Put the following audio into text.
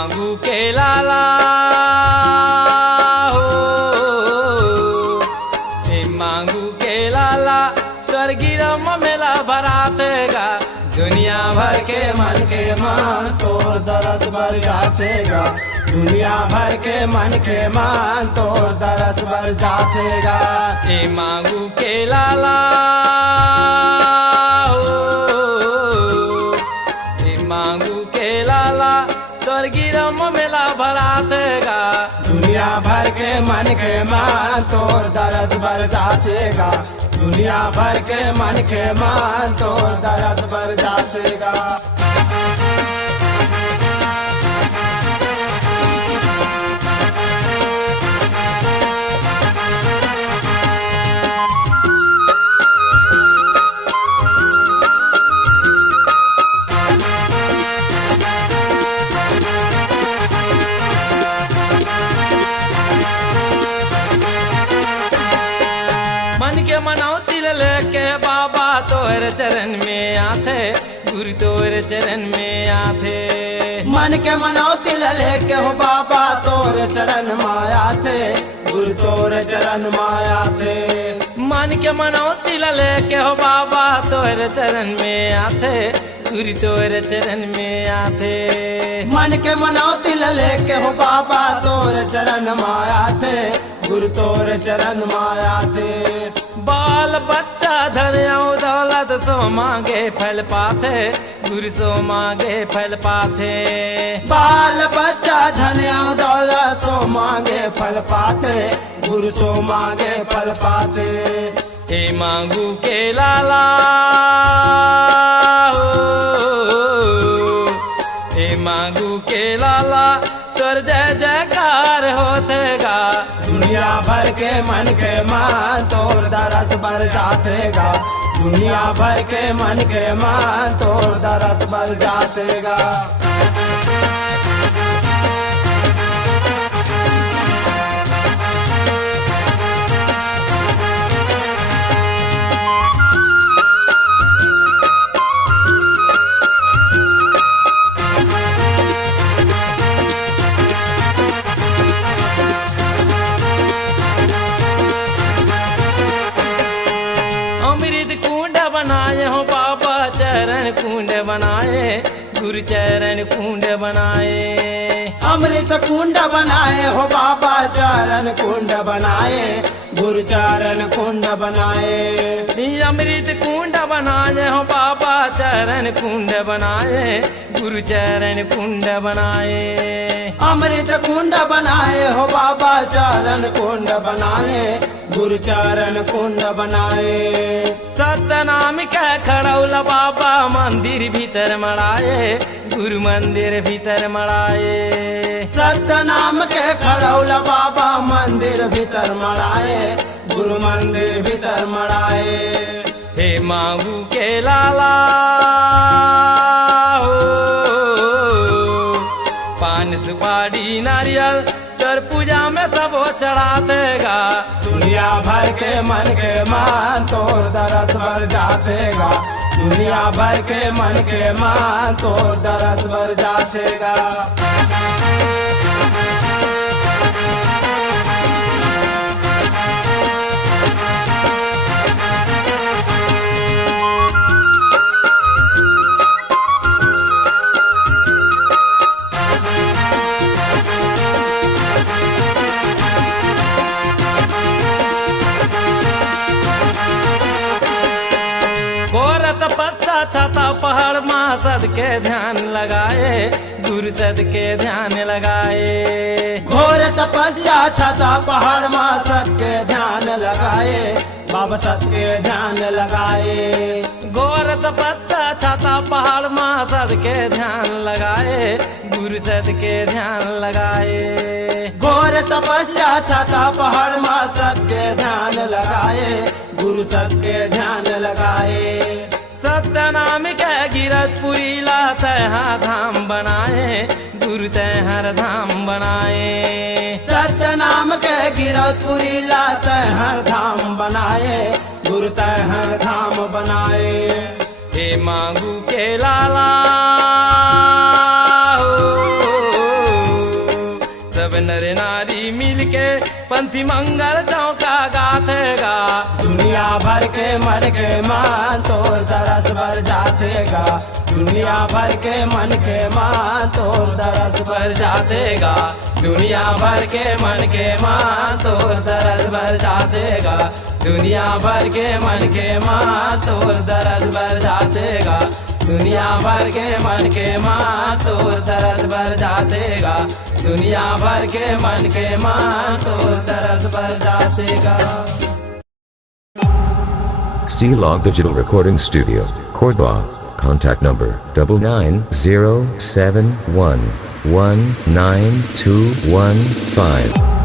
मांगू के लाला हो, ए मांगू के लाला स्वर्गीरम मेला भरातेगा। दुनिया भर के मन के मान तोर दरस भर जातेगा। दुनिया भर के मन के मान तोर दरस भर जातेगा। ए मांगू के लाला हो, ए मांगू के लाला स्वर्गीरम मेला भरातेगा। दुनिया भर के मन के मान तोर दरस भर जातेगा। दुनिया भर के मन के मान तोर दरस भर जातेगा। मन के मनौती लेके बाबा तोर चरण में आते, गुरु तोर चरण में आते। मन के मनौती लेके हो बाबा तोर चरण माया थे। गुरु तोर चरण माया थे। मन के मनौती लेके हो बाबा तोर चरण में आते, गुरु तोर चरण में आते। मन के मनौती लेके हो बाबा तोर चरण माया थे। गुरु तोर चरण माया थे। बाल बच्चा धन और दौलत सो मांगे फल पाते, गुरु सो मांगे फल पाते। बाल बच्चा धन और दौलत सो मांगे फल पाते। गुरु सो मांगे फल पाते। ए मांगू के लाला हो, ए मांगू के लाला तोर जय जयकार होतेगा। दुनिया भर के मन के मान तोर दरस भर जातेगा। दुनिया भर के मन के मान तोर दरस भर जातेगा। अमृत कुंड बनाए हो बाबा चरण कुंड बनाए, गुरु चरण कुंड बनाए। अमृत कुंड बनाए हो बाबा चरण कुंड बनाए। गुरु चरण कुंड बनाए। अमृत कुंड बनाए हो बाबा चरण कुंड बनाए, गुरु चरण कुंड बनाए। अमृत कुंड बनाए हो बाबा चरण कुंड बनाए। गुरु चरण कुंड बनाए। सतनाम के खड़ौल बाबा मंदिर भीतर मड़ाए, गुरु मंदिर भीतर मड़ाए। सतनाम के खड़ौल बाबा मंदिर भीतर मड़ाए। गुरु मंदिर भीतर मड़ाए। हे मांगू के लाला हो, पान सुपारी नारियल तोर पूजा में सब चढ़ातेगा। दुनिया भर के मन के मान तोर दरस भर जातेगा। दुनिया भर के मन के मान तोर दरस भर जातेगा। छाता पहाड़ माँ सद के ध्यान लगाए, गुरु सद के ध्यान लगाए। घोर तपस्या छता पहाड़ माँ सत के ध्यान लगाए। बाबा सत के ध्यान लगाए। घोर तपस्या छाता पहाड़ माँ सद के ध्यान लगाए, गुरु सद के ध्यान लगाए। घोर तपस्या छता पहाड़ माँ सत के ध्यान लगाए। गुरु सत के ध्यान लगाए। सत्यनाम के गिरतपुरी ला तहा धाम बनाए, गुरु तहर धाम बनाए। सत्यनाम के गिरतपुरी ला तहर धाम बनाए। गुरु तहर धाम बनाए। हे मांगू के लाला हो, नर नारी मिलके पंथी मंगल चौका गाथेगा। दुनिया भर के मन के मान तोर दरस भर जातेगा। दुनिया भर के मन के मान तोर दरस भर जातेगा। दुनिया भर के मन के मान तोर दरस भर जातेगा। दुनिया भर के मन के मान तोर दरस भर जातेगा। दुनिया भर के मन के मान तोर दरस भर जातेगा। दुनिया भर के मन के मान तोर दरस भर जातेगा। C-Log Digital Recording Studio, Cordoba. Contact number 99071192115.